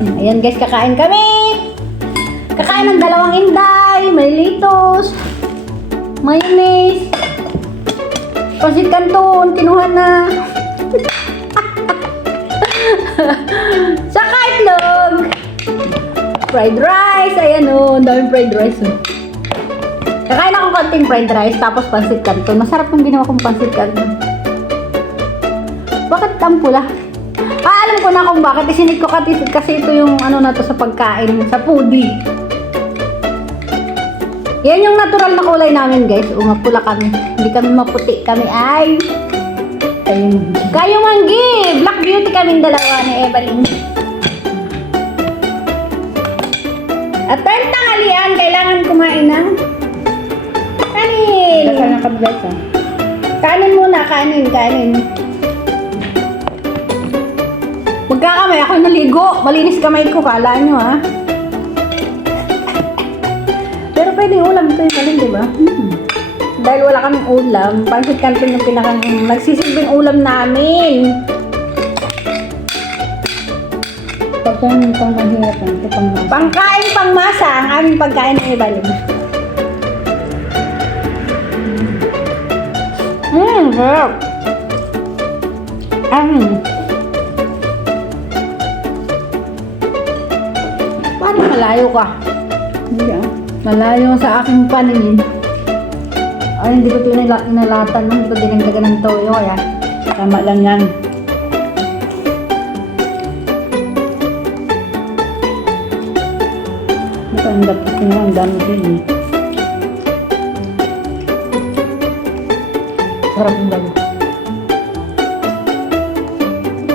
Ayan guys, kakain kami. Kakain ng dalawang inday. May litos. Mayonnaise. Pasit Canton. Kinuha na. Saka itlog. Fried rice. Ayan o. Ang daming fried rice o. Kakain akong konting fried rice. Tapos pasit Canton. Masarap yung ginawa kong pasit Canton. Bakit ang pula? Alam ko na kung bakit. Isinit ko kasi ito yung ano na to sa pagkain. Sa foodie. Yan yung natural na kulay namin guys. Mapula kami. Hindi kami maputi. Kami ay kayo manggi. Black beauty kaming dalawa ni Evelyn. At turn tanghalian, kailangan kumain ng kanin. Dasal na kami guys ha. Kanin muna, kanin. Magkakamay ako naligo. Malinis kamay ko, kala nyo ha. Pero pwede ulam ito yung kalin, diba? Dahil wala kaming ulam, Pancit Canton yung pinakang nagsisilbing ulam namin. Pagkain pang mahirap lang. Ito pang masa. Pangkain, pangmasa, ang aming pagkain ng Evelyn. Sarap. Paano malayo ka? Hindi ah. Malayo sa aking paningin. Ay, hindi ko ito inalatan. Hindi ko dinagdagan ng toyo. Kaya, Tama lang yan. Natanggap kasi nga ang dami din eh. sarap yung bago.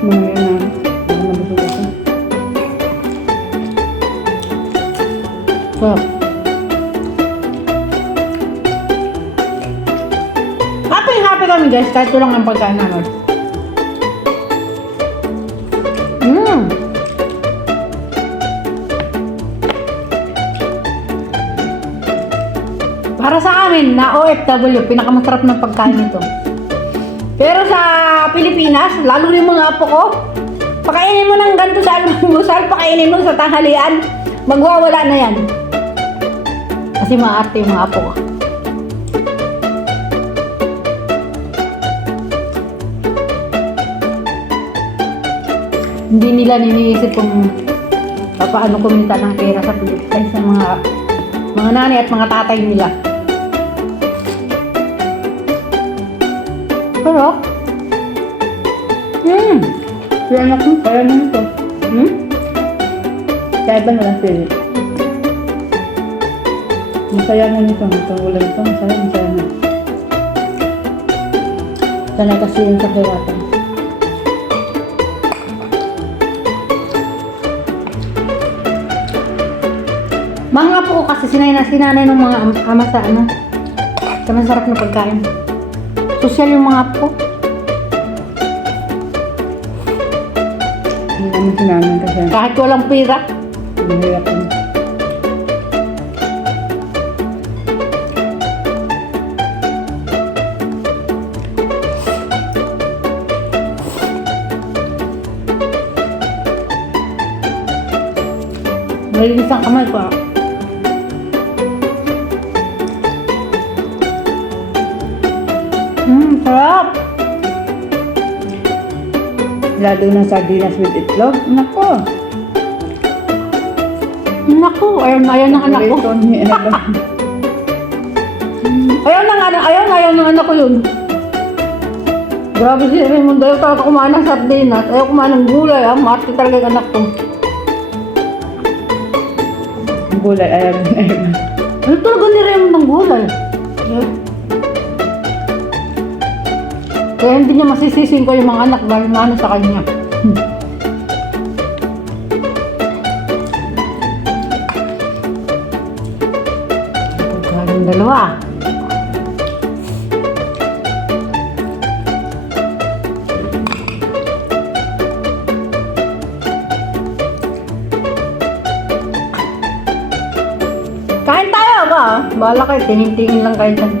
Mga yan ah. Baka mabusog ako. Sarap. Happy kami guys. Kahit ito lang ang pagkain namin. Para sa amin, na OFW, pinakamasarap ng pagkain ito. Pero sa Pilipinas, lalo na yung mga apo ko, pakainin mo ng ganito sa almusal, pakainin mo sa tanghalian, magwawala na yan. Kasi maarte yung mga apo ko. Hindi nila niniisip kung paano kumita ng pera sa Pilipinas sa mga nanay at mga tatay nila. Pero, Si anak mo, kaya naman ito. Kaya ba nalang pili? Masaya na nito. Ulam ito. Masaya na. Sana kasi yung kakiratan. mga apo ko kasi sinanay ng mga ama sa sa masarap na pagkain. Sosyal yung mga apo ko. Hindi namin sinamin kasi Kahit walang pera. mahirap yun. Malinis ang kamay ko. Sarap. Lalo ng sardinas with itlog. Nako. Naku, ayaw ng anak ko. Ito ni Ella. Ayaw ng anak ko yun. Grabe si Raymond, ayaw talaga kumain ng sardinas. Ayaw kumain ng gulay. Marte talaga yung anak ko. Gulay, ayaw ni Ella. Ano talaga ni Raymond ng gulay? Kaya hindi niya masisising ko yung mga anak dahil maano sa kanya. Pagkain dalawa. Kain tayo ba? Bahala kayo, tingin-tingin lang kayo dyan.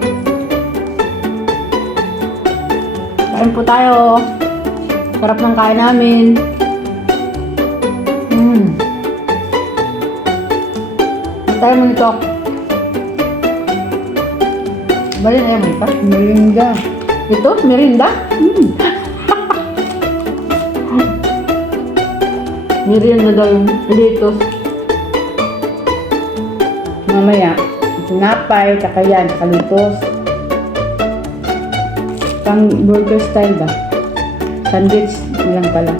Kain po tayo. Sarap ng kain namin. Tayo mo nito. Balin ayaw mo ito? Merinda. Ito? Merinda? Merinda daw yung Doritos. Mamaya, tinapay, tsaka yan, kalitos. Pang burger style ba? Sandwich lang pala.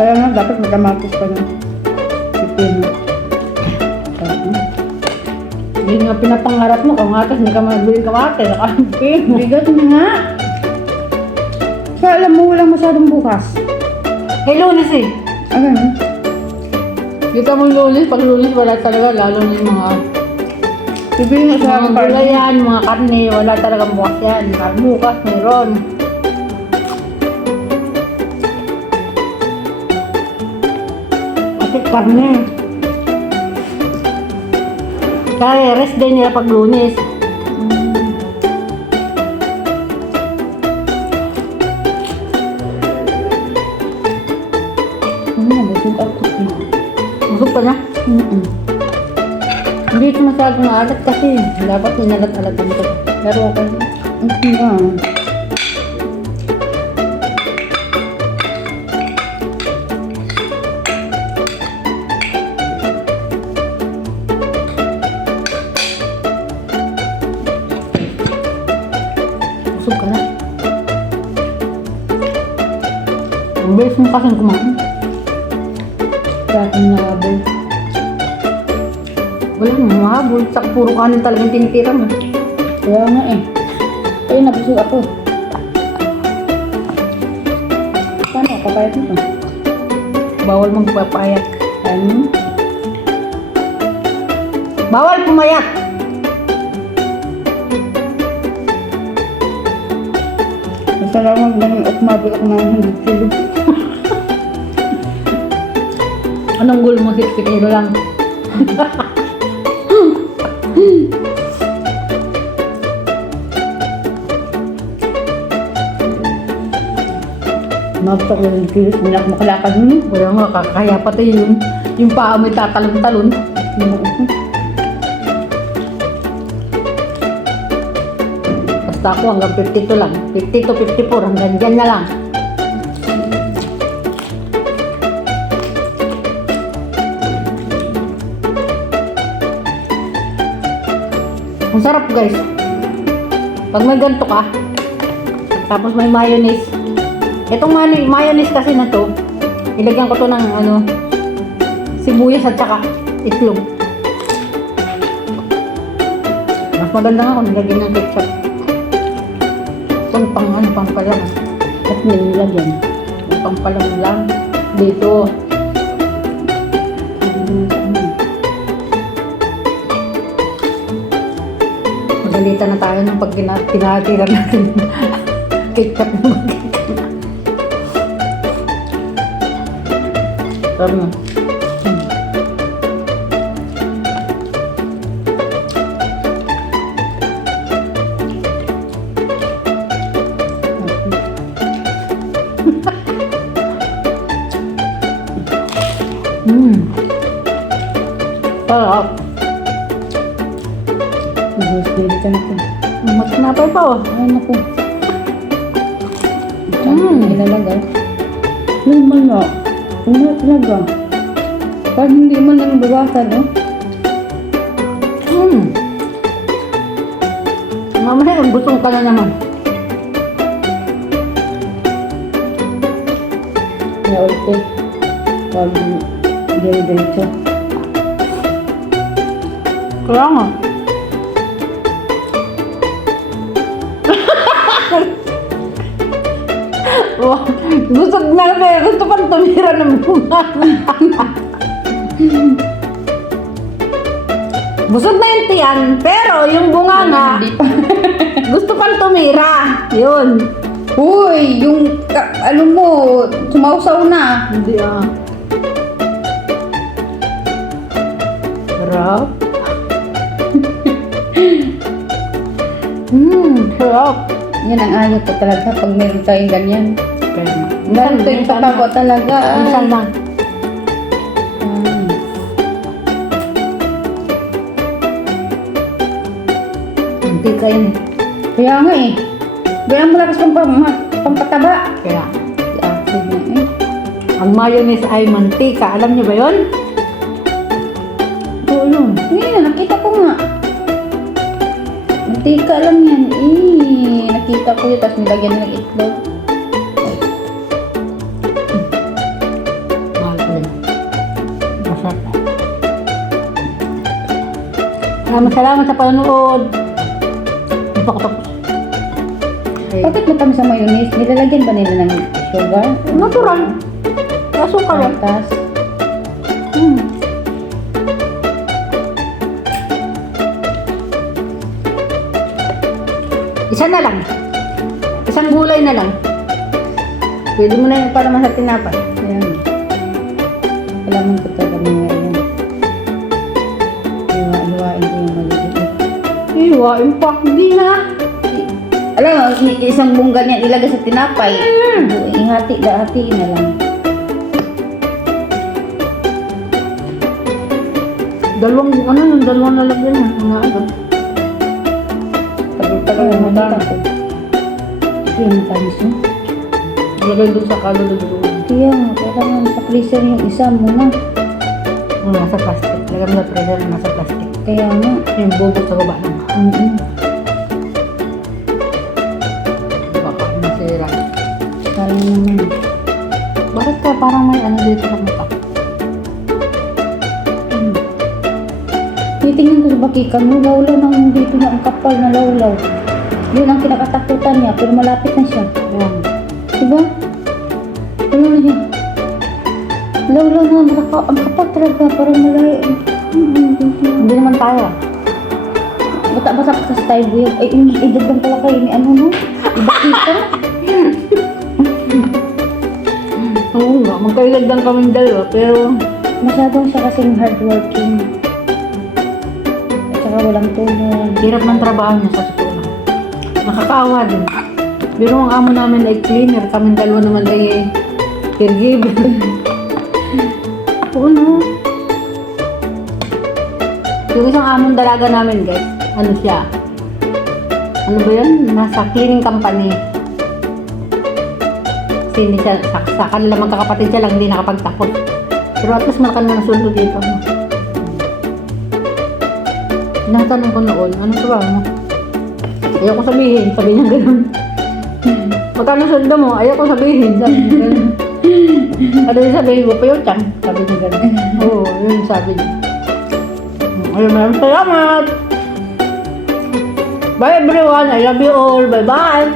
Kaya nga, dapat magkamatis pa ng pipino. Hindi nga pinapangarap mo, kamatis, hindi ka magbili kamatis, nakampin. Bigat na nga. Kaya alam mo, walang masyadong bukas. Hey, Lunes eh. Ah, ganun. Hindi ka mong Lunes, pag Lunes wala talaga, lalo na yung mga Bibili nga sa mga gulay yan, mga karne, wala talagang bukas yan. Bukas, mayroon. Kasi karne. Kaya rest day nila pag Lunes. Busog ako. Busog ka na? Hindi ito masyadong maalat kasi dapat inalat-alatan ito. Pero okay na. Okay nga. Busog ka na. Ang bilis mo kasing kumain. Sa akin nahabol. Wala mo mahabol. Sa puro kanin talagang tinitira mo. Kaya nga eh. Kaya nabusog ako. Paano ako papayat nito? Bawal magpapayat. Ano? Bawal pumayat! Masalamat na yung ukmabot ako ng 100 kilo. Anong goal mo? 60 kilo lang. Mabot ako ng kilos. Hindi na ako makalakad mo. Wala nga, kakaya pati yun. Yung paa may tatalon-talon. Basta ako hanggang 52 lang. 50 to 54, hanggang dyan na lang. Ang sarap guys. Pag may ganito ka, tapos may mayonnaise. Itong mayonnaise kasi na to, ilagyan ko to ng sibuyas at saka itlog. Mas maganda nga kung nilagyan ng ketchup. Itong pampalang. At may nilagyan. Yung pampalang lang. Dito. Magalitan na tayo ng pag tinatira natin. Ketchup na Tama. Sarap. Nag-hospital ka na po. Mas napay pa oh. Ay, naku. Ilalagay. Normal nga. Ano talaga? Kahit hindi man lang bawasan, no? Mamaya, gustong ka na naman. Kaya ulit. Pag dire-diretso. Kaya nga. Oh, busog na pero gusto pang tumira ng bunga. Busog na yung tiyan, pero yung bunga nga, gusto pang tumira. Yun. Uy, yung, ano mo, sumausaw na. Hindi ah. Sarap. Sarap. Yan ang ayaw ko talaga pag meron tayong ganyan. Kaya, Ganito yung patawa talaga. Minsan lang. Hmm. Hindi kayo eh. Kaya nga eh. Kaya mo lakas pampataba. Kaya, Acid na eh. ang mayonnaise ay mantika. Alam niyo ba yun? Oo yun. Ngayon, nakita ko nga. Mantika lang yan. Nakita ko yun. Tapos nilagyan ng itlog. Mahal ko yun. Masarap. Salamat sa panonood. Ito ko tapos. Okay. Bakit matamis sa mayonnaise? Nilalagyan ba nila ng sugar? Natural. Asukal yan. Tapos, Isa na lang. Isang gulay na lang. Pwede mo na yung para sa tinapay. yan. Kailangan ko talaga mga yan. Iwa-iwain ko yung maliliit. Iwain pa. Hindi na. Alam mo, isang buong ganyan ilagay sa tinapay. Ihati na lang. Dalawang, ano yung dalawang lalagyan mo? Mga ano. Tagal mo nakita ko. Ito yung tamis mo. Ilagay doon sa kaluluwa. Kaya nga, kailangan sa freezer yung isa muna. Nasa plastic. Lagyan mo na pressure na nasa plastic. Kaya nga. Yung bubog sa baba ng baka masira. Sayang naman. Bakit ka parang may ano dito sa mata? Titingnan ko sa bakikan mo, lawlaw nang dito na ang kapal na lawlaw. Yun ang kinakatakutan niya, pero malapit na siya. Ayan. Diba? Ano na siya? Lawlaw na, ang kapal talaga, parang malayo. Hindi naman tayo. Bata-bata pa kasi tayo buyag. Ay, idagdan pala kayo ni ano no? Bakikan? Oo nga, magkailagdan kaming dalawa, pero Masyadong siya kasing hardworking. At saka walang tulong. hirap ng trabaho niya sa totoo lang. Nakakaawa din. Pero ang amo namin ay cleaner, kaming dalawa naman ay caregiver. Oo no. Yung isang among dalaga namin guys, ano siya? Ano ba yun? Nasa cleaning company. Kasi hindi siya, sa kanila magkakapatid siya lang, hindi nakapagtapos. Pero at least malaki na sundo dito. Tinatanong ko noon, ano ba mo? Ayaw ko sabihin, sabi niya gano'n. Magkano sundo mo? Ayaw ko sabihin, sabi niya gano'n. Ano yung sabihin mo? Payotang, sabi niya gano'n. Oo, yun yung sabi niya. Ayun, maraming salamat! Bye everyone! I love you all! Bye-bye!